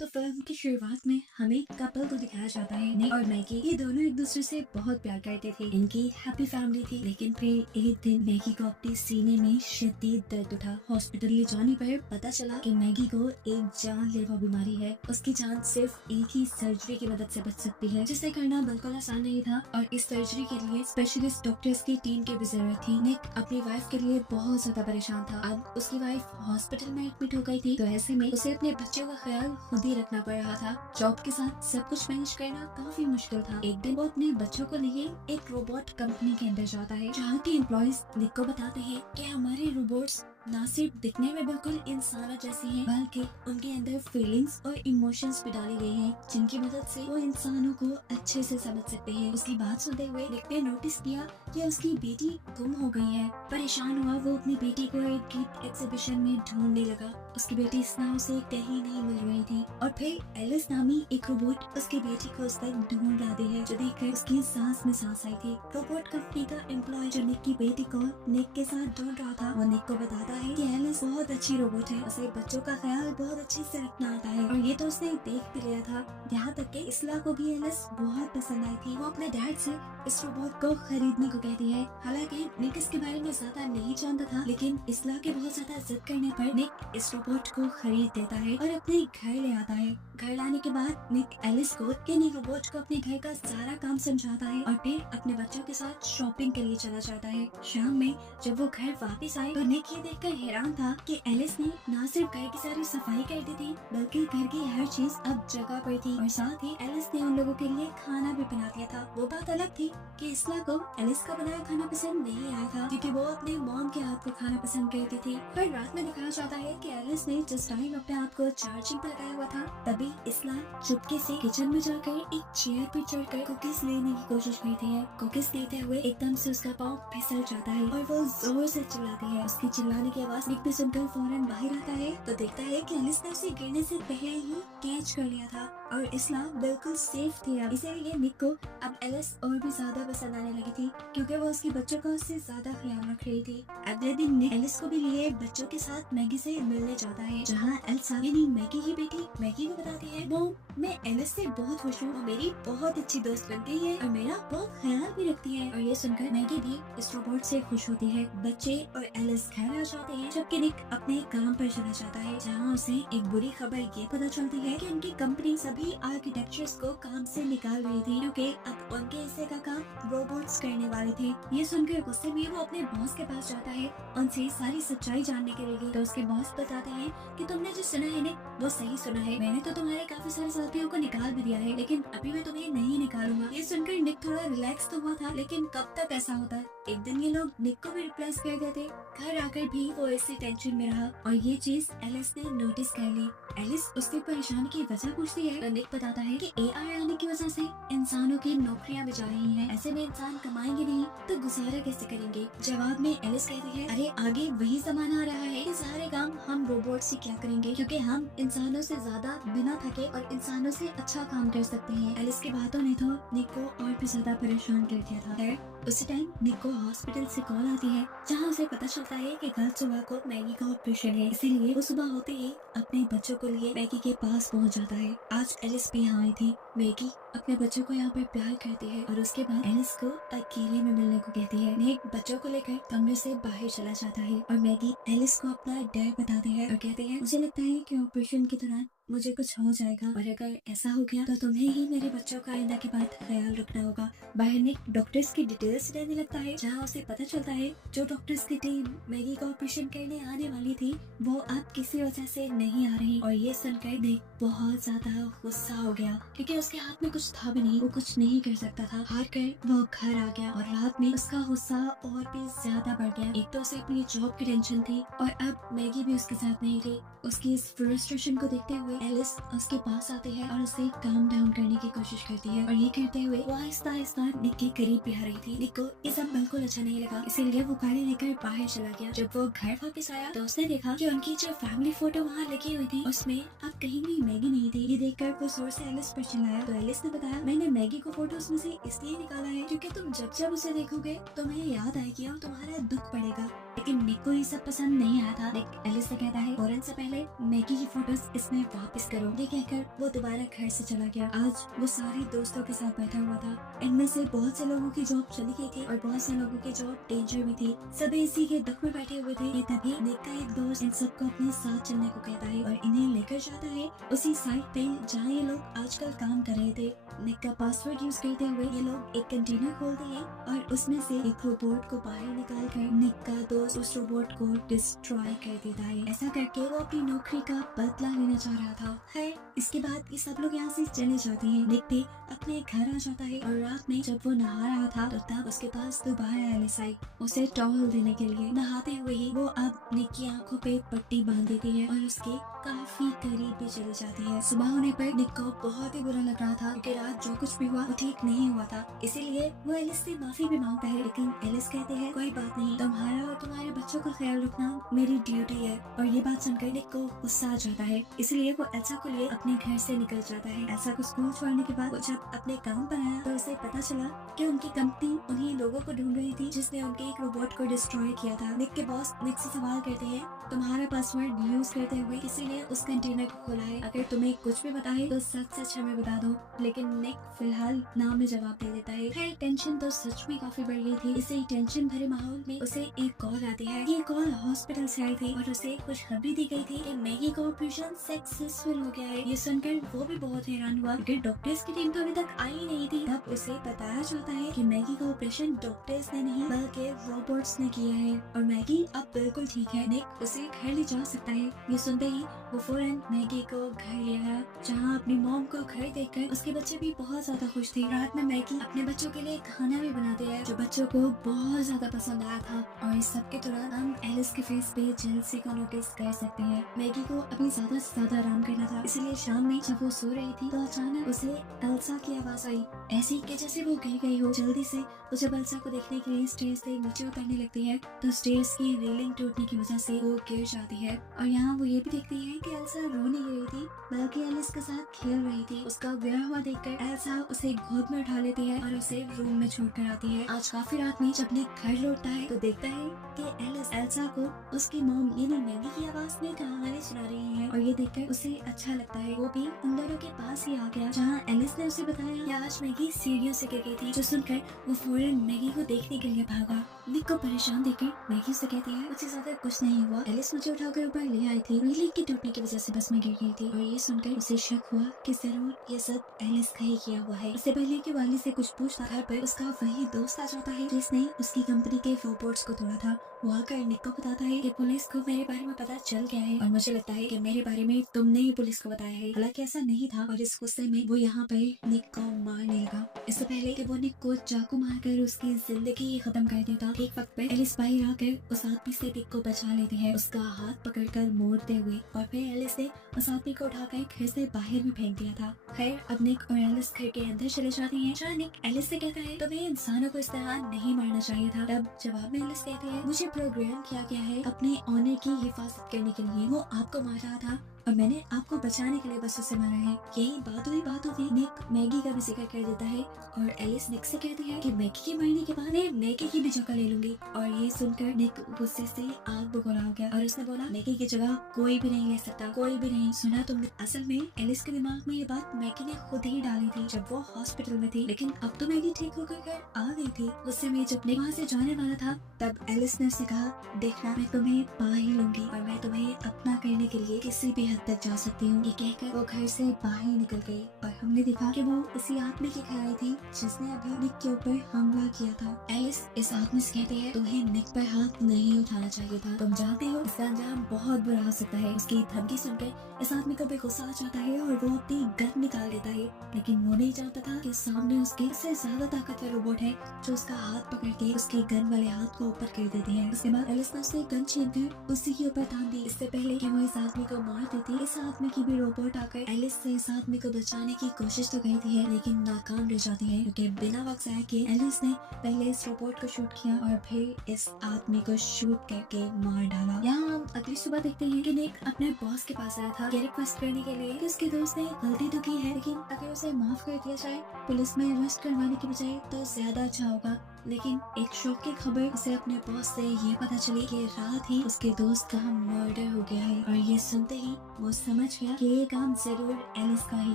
तो फिल्म की शुरुआत में हमें कपल को दिखाया जाता है। निक और मैगी ये दोनों एक दूसरे से बहुत प्यार करते थे। इनकी हैप्पी फैमिली थी। लेकिन फिर एक दिन मैगी को अपने सीने में शदीद दर्द उठा। हॉस्पिटल ले जाने पर पता चला कि मैगी को एक जानलेवा बीमारी है। उसकी जान सिर्फ एक ही सर्जरी की मदद से बच सकती है, जिसे करना बिल्कुल आसान नहीं था और इस सर्जरी के लिए स्पेशलिस्ट डॉक्टर्स की टीम की भी जरूरत थी। निक अपनी वाइफ के लिए बहुत ज्यादा परेशान था। अब उसकी वाइफ हॉस्पिटल में एडमिट हो गई थी, तो ऐसे में उसे अपने बच्चों का ख्याल खुद ही रखना पड़ रहा था। जॉब के साथ सब कुछ मैनेज करना काफी मुश्किल था। एक दिन वो अपने बच्चों को लिए एक रोबोट कंपनी के अंदर जाता है, जहाँ के एम्प्लॉयज निक को बताते हैं कि हमारे रोबोट्स न सिर्फ दिखने में बिल्कुल इंसानों जैसी हैं, बल्कि उनके अंदर फीलिंग्स और इमोशंस भी डाली गई हैं, जिनकी मदद से वो इंसानों को अच्छे से समझ सकते हैं। उसकी बात सुनते हुए निक ने नोटिस किया कि उसकी बेटी गुम हो गई है। परेशान हुआ वो अपनी बेटी को एक गिफ्ट एग्जीबिशन में ढूंढने लगा। उसकी बेटी स्ना उसे कहीं नहीं मिल रही थी और फिर एलिस नामी एक रोबोट उसकी बेटी को उस तक ढूंढ लाती है, जो देखकर उसकी सांस में सांस आई थी। रोबोट कंपनी का एम्प्लॉय जो निक की बेटी को निक के साथ ढूंढ रहा था, वो निक को बताता है कि एलिस बहुत अच्छी रोबोट है, उसे बच्चों का ख्याल बहुत अच्छे से रखना आता है और ये तो उसने देख भी लिया था। यहाँ तक कि इसला को भी एलिस बहुत पसंद आई थी। वो अपने डैड से इस रोबोट को खरीदने को कहती है। हालांकि निक इसके बारे में ज्यादा नहीं जानता था, लेकिन इसला के बहुत ज्यादा जिद करने पर निक इस रोबोट को खरीद देता है और अपने घर ले आता है। घर लाने के बाद निक एलिस को यानी रोबोट को अपने घर का सारा काम समझाता है और फिर अपने बच्चों के साथ शॉपिंग के लिए चला जाता है। शाम में जब वो घर वापस आए तो निक ये देखकर हैरान था कि एलिस ने न सिर्फ घर की सारी सफाई कर दी थी, बल्कि घर की हर चीज अब जगह पर थी और साथ ही एलिस ने उन लोगों के लिए खाना भी बना दिया था। वो बात अलग थी कि इसला को एलिस का बनाया खाना पसंद नहीं आया था, क्योंकि वो अपने मॉम के हाथ का खाना पसंद करती थी। फिर रात में दिखाया जाता है कि एलिस ने जिस टाइम अपने आप को चार्जिंग पर लगाया हुआ था, तभी इसला चुपके से किचन में जाकर एक चेयर पर चढ़कर कुकीज लेने की कोशिश करती है। कुकीज लेते हुए एकदम से उसका पाँव फिसल जाता है और वो जोर से चिल्लाती है। उसकी चिल्लाने की आवाज निक भी सुनकर फौरन बाहर आता है तो देखता है कि एलिस ने उसे गिरने से पहले ही कैच कर लिया था और इसला बिल्कुल सेफ थी। अब इसीलिए निक को अब एलिस और भी ज्यादा पसंद आने लगी थी, क्योंकि वो उसके बच्चों का उससे ज्यादा ख्याल रख रही थी। अगले दिन निक एलिस को भी लिए बच्चों के साथ मैगी से मिलने जाता है, जहाँ एल्सा यानी मैगी की बेटी मैगी को बताती है वो मैं एलिस से बहुत खुश हूँ, वो मेरी बहुत अच्छी दोस्त बन गई है और मेरा बहुत ख्याल भी रखती है। और ये सुनकर मैगी भी इस रोबोट से खुश होती है। बच्चे और एलिस घर आ जाते हैं, जबकि निक अपने काम पर चला जाता है, जहाँ उसे एक बुरी खबर ये पता चलती है कि उनकी कंपनी सभी आर्किटेक्चर्स को काम से निकाल रही थी, क्योंकि अब उनके हिस्से का काम रोबोट्स करने वाले थे। ये सुनकर गुस्से में वो अपने बॉस के पास जाता है, उनसे सारी सच्चाई जानने के लिए। तो उसके बॉस बताते हैं कि तुमने जो सुना है निक, वो सही सुना है। मैंने तो तुम्हारे काफी सारे साथियों को निकाल भी दिया है, लेकिन अभी मैं तुम्हें नहीं निकालूंगा। ये सुनकर निक थोड़ा रिलैक्स तो हुआ था, लेकिन कब तक ऐसा होता है। एक दिन ये लोग निक को भी रिप्लेस कर देते। घर आकर भी वो इसी टेंशन में रहा और ये चीज एलिस ने नोटिस कर ली। एलिस उससे परेशानी की वजह पूछती है तो निक बताता है कि एआई आने की वजह से इंसानों की नौकरियां भी जा रही हैं। ऐसे में इंसान कमाएंगे नहीं तो गुजारा कैसे करेंगे। जवाब में एलिस कहती है अरे आगे वही जमाना आ रहा है कि सारे काम हम रोबोट से क्या करेंगे, क्योंकि हम इंसानों से ज्यादा बिना थके और इंसानों से अच्छा काम कर सकते हैं। एलिस की बातों ने तो निक को और भी ज्यादा परेशान कर दिया था। उसी टाइम निक को हॉस्पिटल से कॉल आती है, जहाँ उसे पता चलता है कि कल सुबह को मैगी का ऑपरेशन है। इसीलिए वो सुबह होते ही अपने बच्चों को लिए मैगी के पास पहुँच जाता है। आज एलिस भी यहाँ आई थी। मैगी अपने बच्चों को यहाँ पर प्यार करती है और उसके बाद एलिस को अकेले में मिलने को कहती है। निक बच्चों को लेकर कमरे से बाहर चला जाता है और मैगी एलिस को अपना डर बताती है और कहती है मुझे लगता है कि ऑपरेशन के दौरान मुझे कुछ हो जाएगा और अगर ऐसा हो गया तो तुम्हें ही मेरे बच्चों का आइंदा के बाद ख्याल रखना होगा। बाहर निक डॉक्टर्स की डिटेल्स लेने लगता है, जहाँ उसे पता चलता है जो डॉक्टर्स की टीम मैगी का ऑपरेशन करने आने वाली थी वो अब किसी वजह से नहीं आ रही। और ये सुनकर निक बहुत ज्यादा गुस्सा हो गया, क्योंकि उसके हाथ में कुछ था भी नहीं, वो कुछ नहीं कर सकता था। हार कर वो घर आ गया और रात में उसका गुस्सा और भी ज्यादा बढ़ गया। एक तो उसे अपनी जॉब की टेंशन थी और अब मैगी भी उसके साथ नहीं थी। उसकी इस फ्रस्ट्रेशन को देखते हुए एलिस उसके पास आती है और उसे काम डाउन करने की कोशिश करती है और ये करते हुए वो आहिस्ता आहिस्ता निक के करीब भी आ रही थी। निक को ये सब बिल्कुल अच्छा नहीं लगा, इसीलिए वो गाड़ी लेकर बाहर चला गया। जब वो घर वापस आया तो उसने देखा कि उनकी जो फैमिली फोटो वहाँ लगी हुई थी उसमें अब कहीं भी मैगी नहीं थी। ये देखकर वो जोर से एलिस पर चिल्लाया तो एलिस ने बताया मैंने मैगी को फोटोज में से इसलिए निकाला है क्योंकि तुम जब जब उसे देखोगे तुम्हें याद आएगी और तुम्हारा दुख पड़ेगा। लेकिन निक को ये सब पसंद नहीं आया था। निक एलिस से कहता है फौरन से पहले मैगी की फोटोज इसमें वापस करो। ये कहकर वो दोबारा घर से चला गया। आज वो सारे दोस्तों के साथ बैठा हुआ था। इनमें से बहुत से लोगों की जॉब चली गई थी और बहुत से लोगों की जॉब डेंजर में थी। सभी इसी के दुख में बैठे हुए थे। तभी निक का एक दोस्त इन सबको अपने साथ चलने को कहता है और इन्हें लेकर जाता है उसी साइट पे जहाँ ये लोग आजकल काम कर रहे थे। निक का पासवर्ड यूज करते हुए ये लोग एक कंटेनर खोलते हैं और उसमें से एक रोबोट को बाहर निकाल कर निक का दोस्त उस रोबोट को डिस्ट्रॉय कर देता है। ऐसा करके वो अपनी नौकरी का बदला लेना चाह रहा था। है इसके बाद ये सब लोग यहाँ से चले जाते हैं। निक भी अपने घर आ जाता है और रात में जब वो नहा रहा था तो तब उसके पास दोबारा एलिस आई उसे टॉवल देने के लिए। नहाते हुए ही वो अब निक की आंखों पे पट्टी बांध देती है और उसके काफी करीब भी चली जाती है। सुबह होने पर निक को बहुत ही बुरा लग रहा था क्योंकि रात जो कुछ भी हुआ वो ठीक नहीं हुआ था। इसीलिए वो एलिस से माफी भी मांगता है, लेकिन एलिस कहते हैं कोई बात नहीं, तुम्हारा और तुम्हारे बच्चों का ख्याल रखना मेरी ड्यूटी है। और ये बात सुनकर निक को गुस्सा आ जाता है, इसलिए वो एल्सा को लिए अपने घर से निकल जाता है। एल्सा को स्कूल छोड़ने के बाद वो जब अपने काम पर आया तो उसे पता चला कि उनकी कंपनी उन्हीं लोगों को ढूंढ रही थी जिसने उनके एक रोबोट को डिस्ट्रॉय किया था। निक के बॉस निक से सवाल करते हैं तुम्हारा पासवर्ड यूज करते हुए किसी ने उस कंटेनर को खोला है, अगर तुम्हें कुछ भी बताए तो सच सच हमें बता दो। लेकिन निक फिलहाल ना में जवाब दे देता है। खैर टेंशन तो सच में काफी बढ़ गई थी। इसी टेंशन भरे माहौल में उसे एक कॉल आती है। ये कॉल हॉस्पिटल से आई थी और उसे खुशखबरी दी गई थी कि मैगी का ऑपरेशन सक्सेसफुल हो गया है। ये सुनकर वो भी बहुत हैरान हुआ क्योंकि डॉक्टर्स की टीम तो अभी तक आई नहीं थी। तब उसे बताया जाता है कि मैगी का ऑपरेशन डॉक्टर्स ने नहीं बल्कि रोबोट्स ने किया है और मैगी अब बिल्कुल ठीक है। निक उसे घर ले जा सकता है। ये सुनते ही वो फौरन मैगी को घर ले आया, जहाँ अपनी मॉम को घर देखकर उसके बच्चे भी बहुत ज्यादा खुश थे। रात में मैगी अपने बच्चों के लिए खाना भी बनाती है जो बच्चों को बहुत ज्यादा पसंद आया था। और इस सब के दौरान हम एलिस के फेस पे जेलसी को नोटिस कर सकते हैं। मैगी को अभी ज्यादा से ज्यादा आराम करना था, इसलिए शाम में जब वो सो रही थी तो अचानक उसे एल्सा की आवाज आई, ऐसी कि जैसे वो गिर गई हो। जल्दी से वो जब एल्सा को देखने के लिए स्टेज से नीचे उतरने लगती है तो स्टेज की रेलिंग टूटने की वजह से वो गिर जाती है। और यहाँ वो ये भी देखती है कि एल्सा रो नहीं रही थी बल्कि एलिस के साथ खेल रही थी। उसका ब्याह हुआ देखकर एल्सा उसे गोद में उठा लेती है और उसे रूम में छोड़कर आती है। आज काफी रात में जब निक घर लौटता है तो देखता है कि एलिस एल्सा को उसकी मॉम यानी मैगी की आवाज में कहानी सुना रही है और ये देखकर उसे अच्छा लगता है। वो भी उन दोनों के पास ही आ गया जहाँ एलिस ने उसे बताया कि आज मैगी सीढ़ियों से गिर गई थी। जो सुनकर वो फौरन मैगी को देखने के लिए भागा। निक को परेशान देखकर मैगी से कहती है मुझसे ज्यादा कुछ नहीं हुआ, एलिस मुझे उठाकर ऊपर ले आई थी, रेलिंग के टूटने की वजह से बस मैं गिर गई थी। और ये सुनकर उसे शक हुआ कि जरूर ये सब एलिस का ही किया हुआ है। इससे पहले कि वाली से कुछ पूछता घर पर उसका वही दोस्त आ जाता है जिसने उसकी कंपनी के रोबोट्स को तोड़ा था। वो आकर निक को बताता है कि पुलिस को मेरे बारे में पता चल गया है और मुझे लगता है कि मेरे बारे में तुमने ही पुलिस को बताया है। हालांकि ऐसा नहीं था और इस गुस्से में वो यहाँ पर निक को मारने लगा। इससे पहले कि वो निक को चाकू मारकर उसकी जिंदगी खत्म कर देता, ठीक वक्त पे एलिस बाहर आकर उस आदमी से निक को बचा लेती है, उसका हाथ पकड़कर मोड़ते हुए। और फिर एलिस ने उस आदमी को उठाकर घर से बाहर में फेंक दिया था। खैर अब निक और एलिस घर के अंदर चले जाते हैं जहाँ निक एलिस से कहता है तुम्हें इंसानों को इस तरह नहीं मारना चाहिए था। तब जवाब में एलिस कहती है मुझे प्रोग्राम किया गया है अपने ऑनर की हिफाजत करने के लिए। वो आपको मार रहा था और मैंने आपको बचाने के लिए बस उसे मारा है। यही बात हुई निक मैगी का भी जिक्र कर देता है और एलिस निक से कहती है कि मैगी के मरने के बाद मैं मैगी की भी जगह ले लूंगी। और ये सुनकर निक गुस्से से आग बगोला हो गया और उसने बोला मैगी की जगह कोई भी नहीं ले सकता, कोई भी नहीं। सुना तुमने? असल में एलिस के दिमाग में ये बात मैगी ने खुद ही डाली थी जब वो हॉस्पिटल में थी, लेकिन अब तो मैगी ठीक होकर घर आ गई थी। गुस्से में जब निक वहाँ से जाने वाला था तब एलिस ने उसे कहा देखना मैं तुम्हें पा ही लूंगी और मैं तुम्हें अपना करने के लिए किसी भी हद तक जा सकती हूँ। ये कहकर वो घर से बाहर निकल गई और हमने देखा कि वो उसी आदमी के घर आई थी जिसने अभी निक के ऊपर हमला किया था। एलिस इस आदमी से कहती है तुम्हें निक पर हाथ नहीं उठाना चाहिए था, तुम जानते हो इसका अंजाम बहुत बुरा हो सकता है। उसकी धमकी सुनकर इस आदमी को भी गुस्सा आ जाता है और वो अपनी गन निकाल देता है, लेकिन वो नहीं जानता था कि सामने उसके से ज्यादा ताकतवर रोबोट है जो उसका हाथ पकड़ के उसके गन वाले हाथ को ऊपर कर देते हैं। उसके बाद एलिस ने उसे गन छीन कर उसी के ऊपर तान दी। इससे पहले कि वो इस आदमी को मार देती इस आदमी की भी रोबोट आकर एलिस से इस आदमी को बचाने की कोशिश तो करती है लेकिन नाकाम रह जाती है क्योंकि बिना वक्त जाए के एलिस ने पहले इस रोबोट को शूट किया और फिर इस आदमी को शूट करके मार डाला। यहाँ हम अगली सुबह देखते हैं कि निक अपने बॉस के पास आया था ये रिक्वेस्ट करने के लिए कि उसके दोस्त ने गलती तो की है लेकिन अगर उसे माफ कर दिया जाए पुलिस में अरेस्ट करवाने की बजाय तो ज्यादा अच्छा होगा। लेकिन एक शौक की खबर उसे अपने बॉस से ये पता चली कि रात ही उसके दोस्त का मर्डर हो गया है। और ये सुनते ही वो समझ गया कि ये काम जरूर एलिस का ही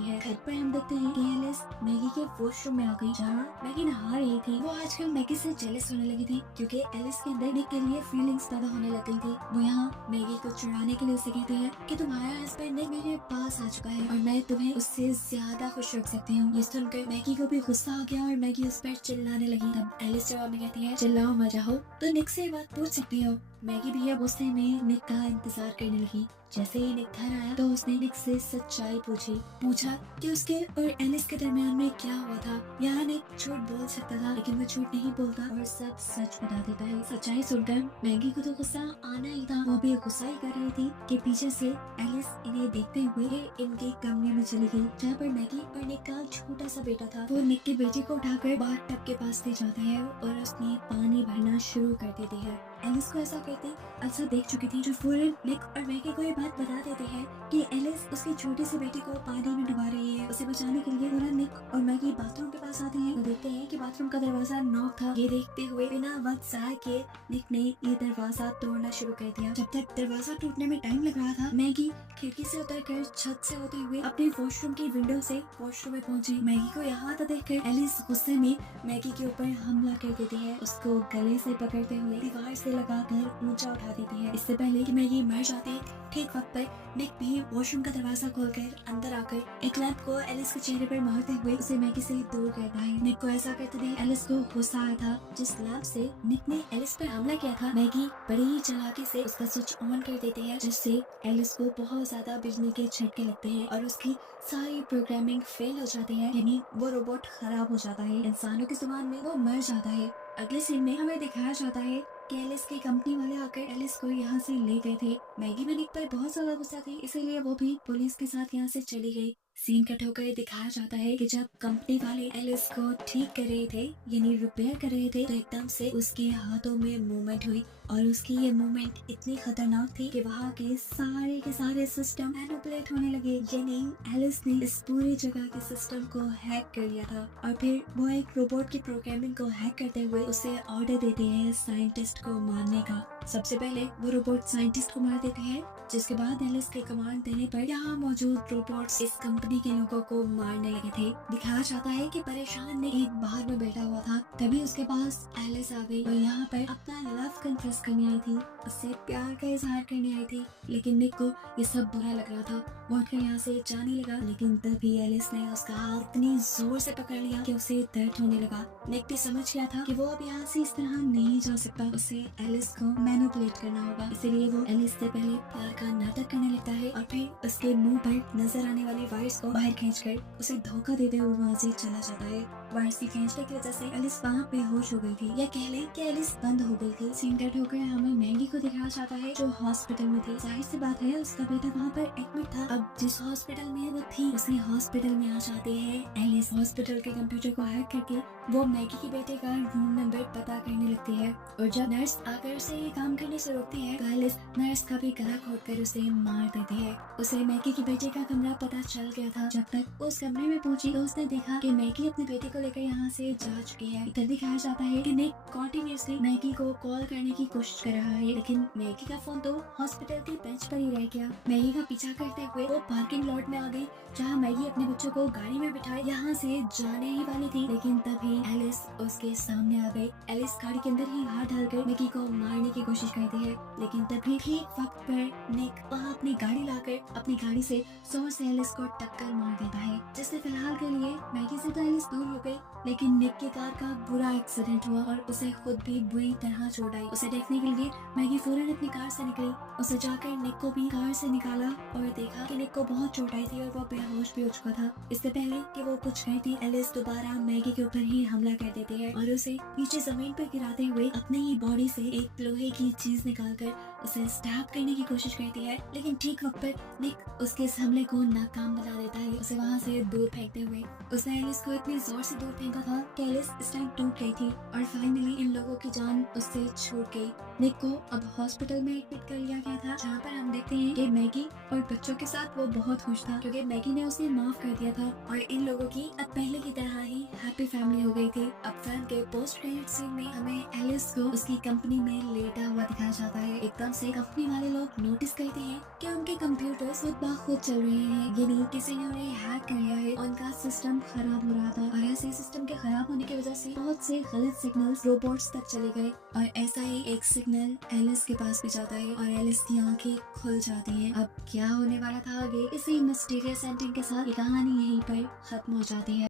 है। घर पर हम देखते हैं कि एलिस मैगी के वॉशरूम में आ गई, जहाँ मैगी नहा रही थी। वो आजकल मैगी से जेलस होने लगी थी क्योंकि एलिस के अंदर निक के लिए फीलिंग्स पैदा होने लग गई थी। वो यहाँ मैगी को चुराने के लिए उसे कहती है कि तुम्हारा हस्बैंड निक मेरे पास आ चुका है और मैं तुम्हें उससे ज्यादा खुश रख सकती हूँ। ये सुनकर मैगी को भी गुस्सा आ गया और मैगी उस पर चिल्लाने लगी। तब एलिस जवाब में कहती है, चिल्लाओ मत जाओ, तो निक से बात पूछ सकती हो। मैगी भी अब गुस्से में निक का इंतजार करने लगी। जैसे ही निक घर आया तो उसने निक से सच्चाई पूछा कि उसके और एलिस के दरमियान में क्या हुआ था। यहाँ निक झूठ बोल सकता था लेकिन वो झूठ नहीं बोलता और सब सच बता देता है। सच्चाई सुनकर मैगी को तो गुस्सा आना ही था। वो भी गुस्सा ही कर रही थी कि पीछे से एलिस इन्हें देखते हुए इनके कमरे में चली गई, जहाँ पर मैगी और निक का छोटा सा बेटा था। वो निक के बेटे को उठाकर बाथ टब के पास ले जाता है और उसमें पानी भरना शुरू कर देती है। एलिस को ऐसा कहते अच्छा देख चुकी थी जो फौरन निक और मैगी को ये बात बता देते हैं कि एलिस उसके छोटे से बेटे को पानी में डुबा रही है। उसे बचाने के लिए फौरन निक और मैगी बाथरूम के पास आती हैं। वो देखते हैं कि बाथरूम का दरवाजा नॉक था। ये देखते हुए बिना वक्त जाए के निक ने ये दरवाजा तोड़ना शुरू कर दिया। जब तक दरवाजा टूटने में टाइम लग रहा था, मैगी खिड़की से उतरकर छत से होते हुए अपने वॉशरूम की विंडो से वॉशरूम में पहुंची। मैगी को यहाँ आता देखकर एलिस गुस्से में मैगी के ऊपर हमला कर देती है। उसको गले से पकड़ते हुए दीवार से लगाकर ऊंचा उठा देती है। इससे पहले कि मैगी मर जाती, ठीक वक्त पर निक भी वॉशरूम का दरवाजा खोलकर अंदर आकर एक लैंप को एलिस के चेहरे पर मारते हुए उसे मैगी से दूर करता है। निक को ऐसा करते देख एलिस को गुस्सा आया था। जिस लैंप से निक ने एलिस पर हमला किया था, मैगी बड़ी ही चालाकी से उसका स्विच ऑन कर देती है, जिससे एलिस को बहुत ज्यादा बिजली के झटके लगते हैं और उसकी सारी प्रोग्रामिंग फेल हो जाती है, यानी वो रोबोट खराब हो जाता है। इंसानों की जुबान में वो मर जाता है। अगले सीन में हमें दिखाया जाता है कि एलिस की कंपनी वाले आकर एलिस को यहाँ से ले गए थे। मैगी में निक पर बहुत ज्यादा गुस्सा थी, इसीलिए वो भी पुलिस के साथ यहाँ से चली गई। सीन कट होकर दिखाया जाता है कि जब कंपनी वाले एलिस को ठीक कर रहे थे, यानी रिपेयर कर रहे थे, तो एकदम से उसके हाथों में मूवमेंट हुई और उसकी ये मूवमेंट इतनी खतरनाक थी कि वहाँ के सारे सिस्टम मैनिपुलेट होने लगे। यानी एलिस ने इस पूरी जगह के सिस्टम को हैक कर लिया था और फिर वो एक रोबोट की प्रोग्रामिंग को हैक करते हुए उसे ऑर्डर देते हैं साइंटिस्ट को मारने का। सबसे पहले वो रोबोट साइंटिस्ट को मार देते हैं, जिसके बाद एलिस के कमांड देने पर यहाँ मौजूद रोबोट्स इस कंपनी के लोगों को मारने लगे थे। दिखाया जाता है कि परेशान निक एक बाहर में बैठा हुआ था, तभी उसके पास एलिस आ गई और यहाँ पर अपना लव कन्फेस करने आई थी, उससे प्यार का इजहार करने आई थी। लेकिन निक को ये सब बुरा लग रहा था। वो उठकर यहाँ से जाने लगा, लेकिन तभी एलिस ने उसका हाथ इतनी जोर से पकड़ लिया कि उसे दर्द होने लगा। निक भी समझ गया था कि वो अब यहाँ से इस तरह नहीं जा सकता, उसे एलिस को मैनिपुलेट करना होगा। इसीलिए वो एलिस से पहले प्यार का नाटक करने लगता है और फिर उसके मुंह पर नजर आने वाली वायर्स को बाहर खींचकर उसे धोखा देते हुए वहाँ से चला जाता है। वायर्स की खींचने की वजह से एलिस वहाँ पे होश हो गई थी, या कह ले कि एलिस बंद हो गई थी। सीन कट होकर हमें मैगी को दिखाया जाता है जो हॉस्पिटल में थी। जाहिर सी बात है उसका बेटा वहाँ पर एडमिट था। अब जिस हॉस्पिटल में वो थी उसी हॉस्पिटल में आ जाते हैं एलिस। हॉस्पिटल के कंप्यूटर को हैक करके वो मैगी के बेटे का रूम नंबर पता करने लगती है और जब नर्स आकर उसे ये काम करने से रोकती है तो एलिस नर्स का भी गला घोटकर उसे मार देती है। उसे मैगी के बेटे का कमरा पता चल गया था। जब तक वो उस कमरे में पहुंची तो उसने देखा कि मैगी अपने बेटे को लेकर यहाँ से जा चुकी है। इधर दिखाया जाता है कि निक कॉन्टिन्यूसली मैगी को कॉल करने की कोशिश कर रहा है, लेकिन मैगी का फोन तो हॉस्पिटल के बेंच पर ही रह गया। मैगी का पीछा करते हुए वो पार्किंग लॉट में आ गई, जहाँ मैगी अपने बच्चों को गाड़ी में बिठाए यहाँ से जाने ही वाली थी, लेकिन तभी एलिस उसके सामने आ गई। एलिस गाड़ी के अंदर ही हाथ डालकर मैगी को मारने की कोशिश करती है, लेकिन तभी ठीक वक्त पर निक वहाँ अपनी गाड़ी लाकर अपनी गाड़ी से जोर से एलिस को टक्कर मार देता है, जिससे फिलहाल के लिए मैगी से तो एलिस दूर हो गई, लेकिन निक की कार का बुरा एक्सीडेंट हुआ और उसे खुद भी बुरी तरह चोट आई। उसे देखने के लिए मैगी फौरन अपनी कार से निकली। उसे जाकर निक को भी कार से निकाला और देखा कि निक को बहुत चोट आई थी और वो बेहोश भी हो चुका था। इससे पहले कि वो कुछ कहती, एलिस दोबारा मैगी के ऊपर ही हमला कर देती है और उसे नीचे जमीन पर गिराते हुए अपने ही बॉडी से एक लोहे की चीज निकालकर उसे स्टैब करने की कोशिश करती है, लेकिन ठीक वक्त पर निक उसके इस हमले को नाकाम बना देता है। थे उसे वहाँ से दूर फेंकते हुए। उसने एलिस को इतनी जोर से दूर फेंका था कि एलिस इस टाइम टूट गई थी और फाइनली इन लोगों की जान उससे छूट गई। निक को अब हॉस्पिटल में एडमिट कर लिया गया था, जहाँ पर हम देखते हैं कि मैगी और बच्चों के साथ वो बहुत खुश था क्योंकि मैगी ने उसे माफ कर दिया था और इन लोगों की अब पहले की तरह ही हैप्पी फैमिली हो गई थी। अब फिल्म के पोस्ट क्रेडिट सीन में हमें एलिस को उसकी कंपनी में लेटा हुआ दिखाया जाता है। एकदम से कंपनी वाले लोग नोटिस करते हैं कि उनके कंप्यूटर्स खुद ब खुद चल रहे हैं, यानी किसी ने उन्हें हैक कर लिया है। उनका सिस्टम खराब हो रहा था और ऐसे सिस्टम के खराब होने की वजह से बहुत से गलत सिग्नल्स रोबोट्स तक चले गए और ऐसा ही एक सिग्नल एलिस के पास भी जाता है और एलिस की आंखें खुल जाती हैं। अब क्या होने वाला था आगे, इसी मिस्टीरियस एंडिंग के साथ ये कहानी यहीं पर खत्म हो जाती है।